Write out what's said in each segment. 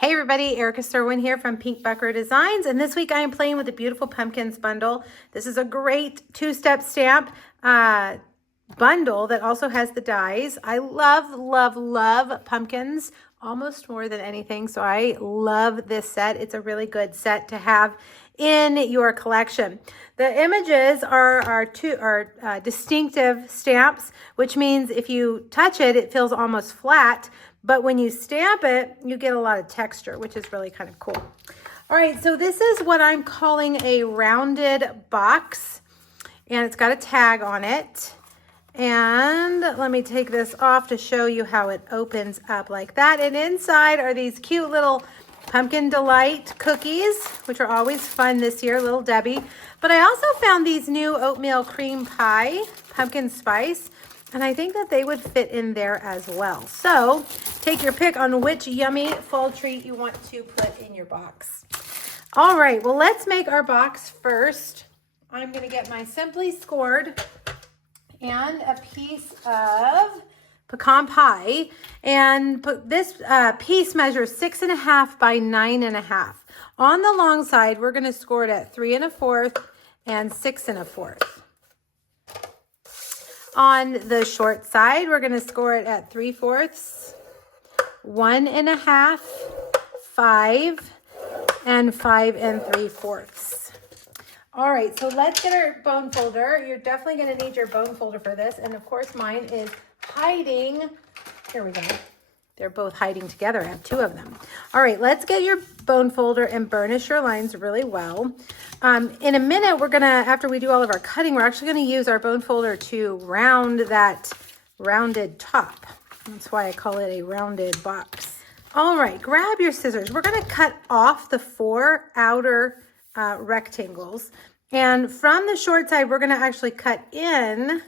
Hey everybody, Erica Serwin here from Pink Buckaroo Designs, and this week I am playing with the Beautiful Pumpkins bundle. This is a great two-step stamp bundle that also has the dies. I love pumpkins almost more than anything, so I love this set. It's a really good set to have in your collection. The images are distinctive stamps, which means if you touch it, it feels almost flat. But when you stamp it, you get a lot of texture, which is really kind of cool. All right, so this is what I'm calling a rounded box, and it's got a tag on it. And let me take this off to show you how it opens up like that. And inside are these cute little Pumpkin Delight cookies, which are always fun this year, Little Debbie. But I also found these new oatmeal cream pie, pumpkin spice, and I think that they would fit in there as well. So take your pick on which yummy fall treat you want to put in your box. All right, well, let's make our box first. I'm gonna get my Simply Scored and a piece of pecan pie. And this piece measures 6.5 by 9.5. On the long side, we're gonna score it at 3 1/4 and 6 1/4. On the short side, we're going to score it at 3/4, 1 1/2, 5, and 5 3/4. All right, so let's get our bone folder. You're definitely going to need your bone folder for this. And of course, mine is hiding. Here we go. They're both hiding together. I have two of them. All right, let's get your bone folder and burnish your lines really well. In a minute, we're gonna, after we do all of our cutting, we're actually gonna use our bone folder to round that rounded top. That's why I call it a rounded box. All right, grab your scissors. We're gonna cut off the 4 outer rectangles. And from the short side, we're gonna actually cut in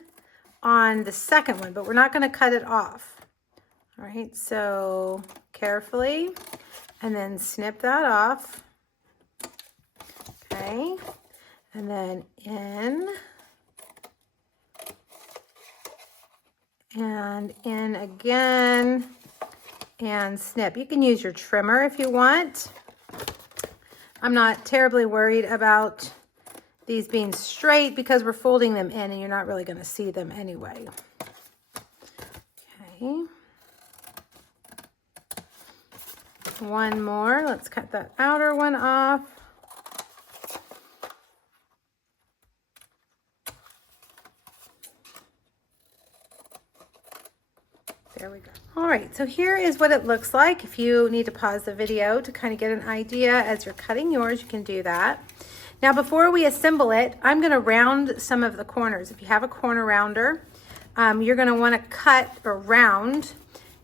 on the second one, but we're not gonna cut it off. All right, so carefully, and then snip that off. Okay, and then in, and in again, and snip. You can use your trimmer if you want. I'm not terribly worried about these being straight because we're folding them in and you're not really going to see them anyway. Okay. One more. Let's cut that outer one off. There we go. All right, so here is what it looks like. If you need to pause the video to kind of get an idea as you're cutting yours, you can do that. Now, before we assemble it, I'm going to round some of the corners. If you have a corner rounder, you're going to want to cut or round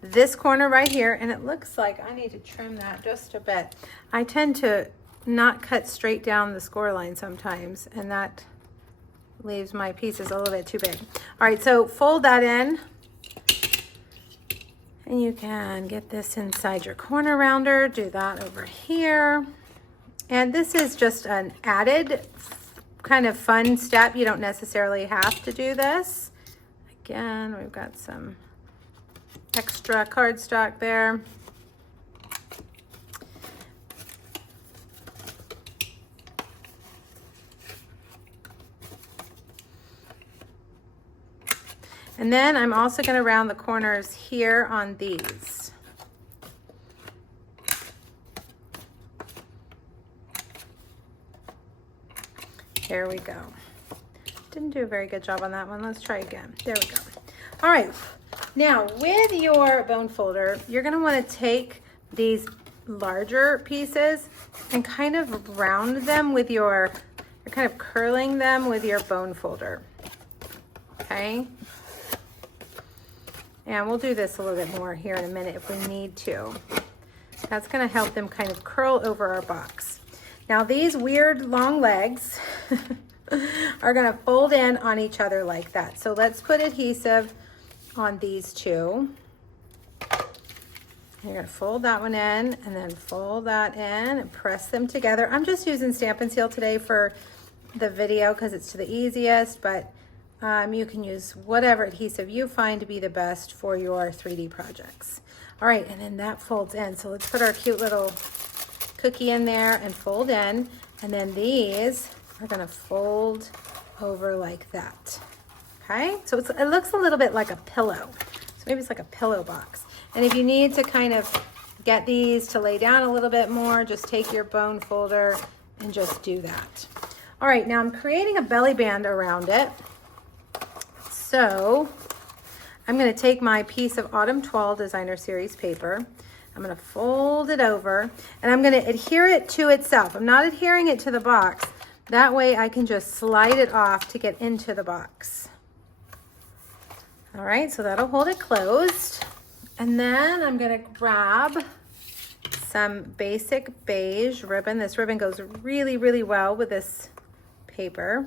this corner right here, and it looks like I need to trim that just a bit. I tend to not cut straight down the score line sometimes, and that leaves my pieces a little bit too big. All right, so fold that in, and you can get this inside your corner rounder. Do that over here. And this is just an added kind of fun step. You don't necessarily have to do this. Again, we've got some extra cardstock there. And then I'm also going to round the corners here on these. There we go. Didn't do a very good job on that one. Let's try again. There we go. All right. Now, with your bone folder, you're going to want to take these larger pieces and kind of round them with you're kind of curling them with your bone folder. Okay? And we'll do this a little bit more here in a minute if we need to. That's going to help them kind of curl over our box. Now, these weird long legs are going to fold in on each other like that. So let's put adhesive on these two. You're going to fold that one in and then fold that in and press them together. I'm just using Stampin' Seal today for the video because it's the easiest, but You can use whatever adhesive you find to be the best for your 3D projects. All right, and then that folds in. So let's put our cute little cookie in there and fold in. And then these are gonna fold over like that. Okay, so it looks a little bit like a pillow. So maybe it's like a pillow box. And if you need to kind of get these to lay down a little bit more, just take your bone folder and just do that. All right, now I'm creating a belly band around it. So I'm going to take my piece of Autumn 12 Designer Series paper. I'm going to fold it over and I'm going to adhere it to itself. I'm not adhering it to the box. That way I can just slide it off to get into the box. All right, so that'll hold it closed. And then I'm going to grab some basic beige ribbon. This ribbon goes really, really well with this paper.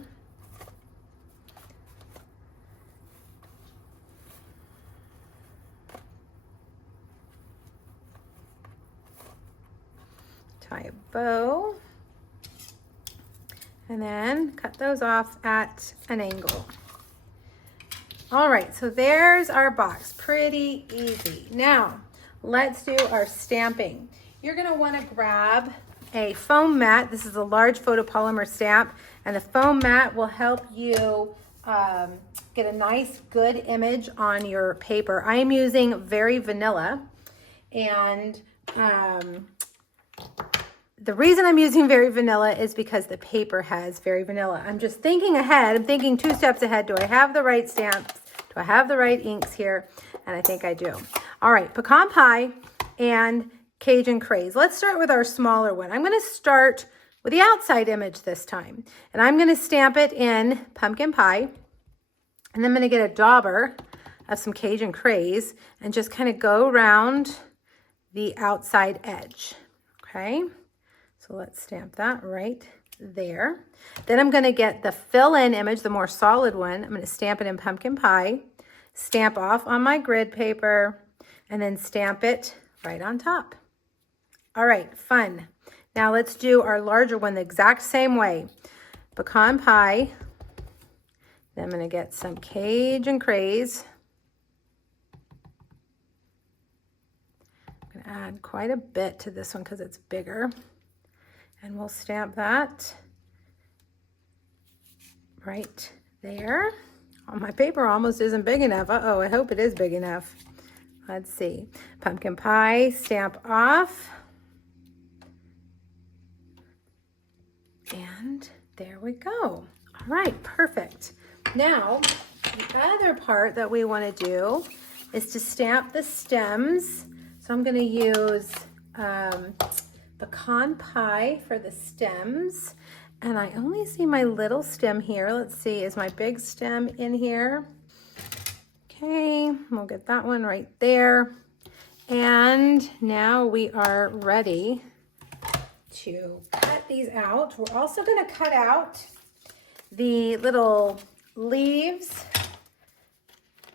Tie a bow, and then cut those off at an angle. All right, so there's our box. Pretty easy. Now, let's do our stamping. You're gonna wanna grab a foam mat. This is a large photopolymer stamp, and the foam mat will help you get a nice, good image on your paper. I am using Very Vanilla, and the reason I'm using Very Vanilla is because the paper has Very Vanilla. I'm just thinking ahead. I'm thinking 2 steps ahead. Do I have the right stamps? Do I have the right inks here? And I think I do. All right, pecan pie and Cajun craze. Let's start with our smaller one. I'm going to start with the outside image this time. And I'm going to stamp it in pumpkin pie. And then I'm going to get a dauber of some Cajun craze and just kind of go around the outside edge. Okay. So let's stamp that right there. Then I'm going to get the fill-in image, the more solid one. I'm going to stamp it in pumpkin pie, stamp off on my grid paper, and then stamp it right on top. All right, fun. Now let's do our larger one the exact same way. Pecan pie. Then I'm going to get some Cajun craze. I'm going to add quite a bit to this one because it's bigger. And we'll stamp that right there. Oh, my paper almost isn't big enough. Uh-oh, I hope it is big enough. Let's see. Pumpkin pie, stamp off. And there we go. All right, perfect. Now, the other part that we want to do is to stamp the stems. So I'm going to use pecan pie for the stems, and I only see my little stem here. Let's see, is my big stem in here? Okay, we'll get that one right there. And now we are ready to cut these out. We're also going to cut out the little leaves.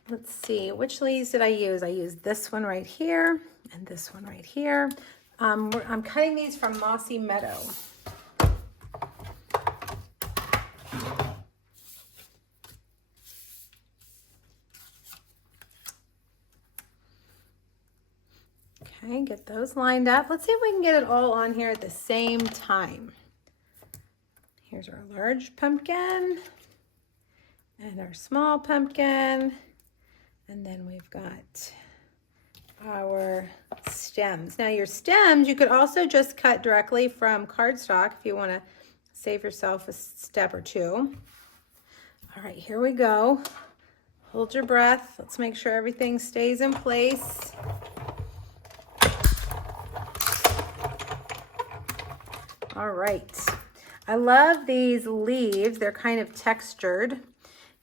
Let's see, which leaves did I use? I used this one right here and this one right here. I'm cutting these from Mossy Meadow. Okay, get those lined up. Let's see if we can get it all on here at the same time. Here's our large pumpkin and our small pumpkin. And then we've got our stems. Now your stems, you could also just cut directly from cardstock if you want to save yourself a step or two. All right, here we go. Hold your breath. Let's make sure everything stays in place. All right. I love these leaves. They're kind of textured.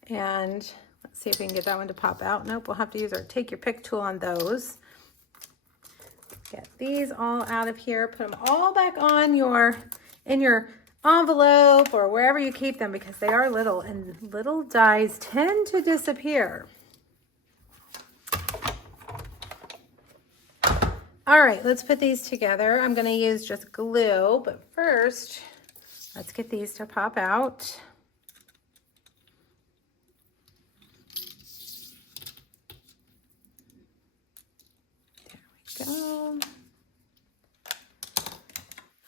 And let's see if we can get that one to pop out. Nope, we'll have to use our take your pick tool on those. Get these all out of here. Put them all back on in your envelope or wherever you keep them because they are little and little dies tend to disappear. All right, let's put these together. I'm going to use just glue, but first, let's get these to pop out. go.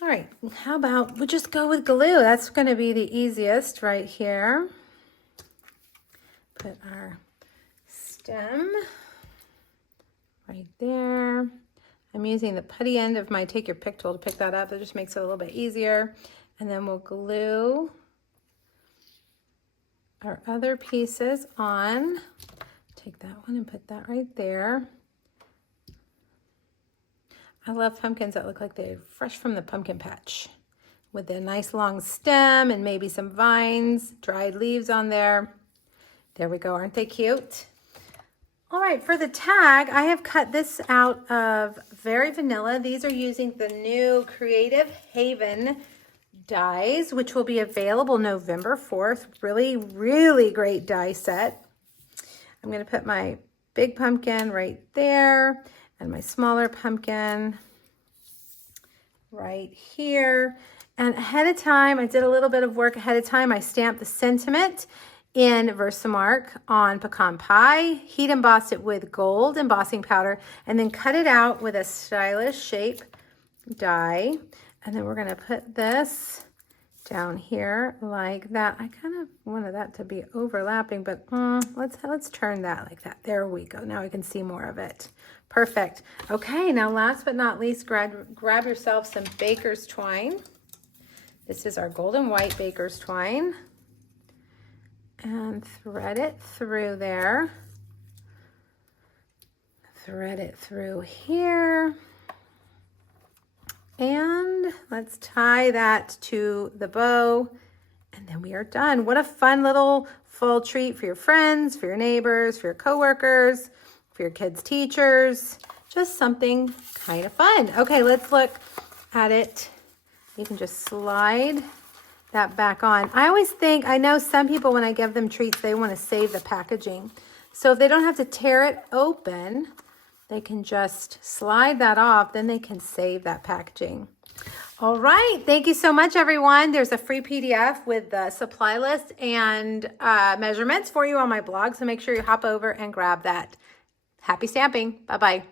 All right, how about we'll just go with glue. That's going to be the easiest right here. Put our stem right there. I'm using the putty end of my Take Your Pick tool to pick that up. That just makes it a little bit easier. And then we'll glue our other pieces on. Take that one and put that right there. I love pumpkins that look like they're fresh from the pumpkin patch with a nice long stem and maybe some vines, dried leaves on there. There we go. Aren't they cute? All right, for the tag, I have cut this out of Very Vanilla. These are using the new Creative Haven dies, which will be available November 4th. Really, really great die set. I'm going to put my big pumpkin right there and my smaller pumpkin right here. And ahead of time, I did a little bit of work ahead of time. I stamped the sentiment in Versamark on pecan pie, heat embossed it with gold embossing powder, and then cut it out with a stylish shape die. And then we're gonna put this down here like that. I kind of wanted that to be overlapping, but let's turn that like that. There we go. Now I can see more of it. Perfect. Okay, now last but not least, grab yourself some baker's twine. This is our golden white baker's twine. And thread it through there. Thread it through here. And let's tie that to the bow. And then we are done. What a fun little fall treat for your friends, for your neighbors, for your coworkers, for your kids' teachers. Just something kind of fun. Okay, let's look at it. You can just slide that back on. I always think, I know some people when I give them treats, they want to save the packaging. So if they don't have to tear it open, they can just slide that off, then they can save that packaging. All right, thank you so much, everyone. There's a free PDF with the supply list and measurements for you on my blog, so make sure you hop over and grab that. Happy stamping. Bye-bye.